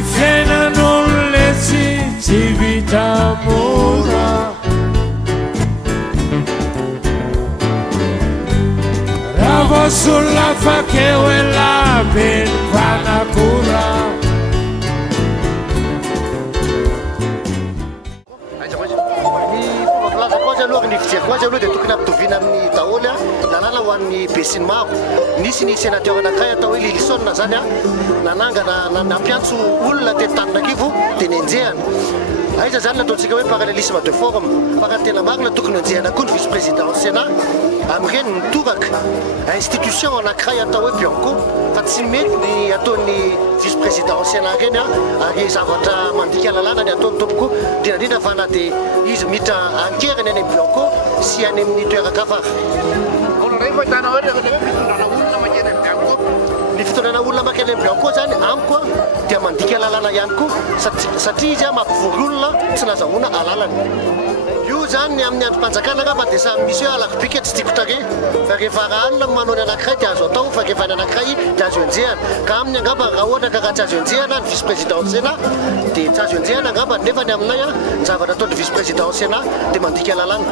Ni fiainan'olo le tsy vita mora, raha vao solona fakeo e labe ny mpanakora. Ny fijeriko azy aloha dia tokony ampitovina amin'ny daholo lalàna ho an'ny be sy ny maro. Nisy sénateur anankiray atao hoe Lilison zany nanangana nampiantso olona tetaninakivo dia nenjehana. Aiza zany nataontsika hoe parallélisme de forme, fa raha tena marina tokony enjehana koa ny vice-président Sénat amin'ireny mitoraka institution anankiray atao hoe Bianco, fa tsy mety ny ataon'ny vice-président Sénat reny ary zavatra mandika lalàna ny ataony tompoko indrindra fa na dia izy mitra ankeriny any amin'ny Bianco sy any amin'ny toeran-kafara. Ny fitondrana olona makeny amin'ny Bianco zany amiko dia mandika lalàna ihany koa satria izy mampivory olona tsy nazahoana alalany. Io zany amin'ny androm-panjakana raha dia samy misy hoe alakibika tsy tiako tare, fa rehefa raha alina manao ny anankiray dia azo atao, fa rehefa ny anankiray dia azo enjehana. Ka amin'ny angamba raha ohatra ka raha tsy azo enjehana ny vice-président Sénat dia tsy azo enjehana angamba, nefa ny aminay ny zavatra ataon'ny vice-président Sénat dia mandika lalàna.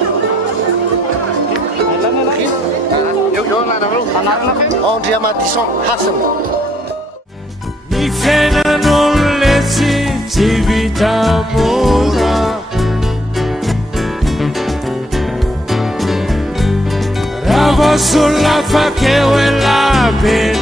Andrea Madison Hassan. Ni fiainan'olo le tsy vita mora, raha vao solona fakeo e labe ny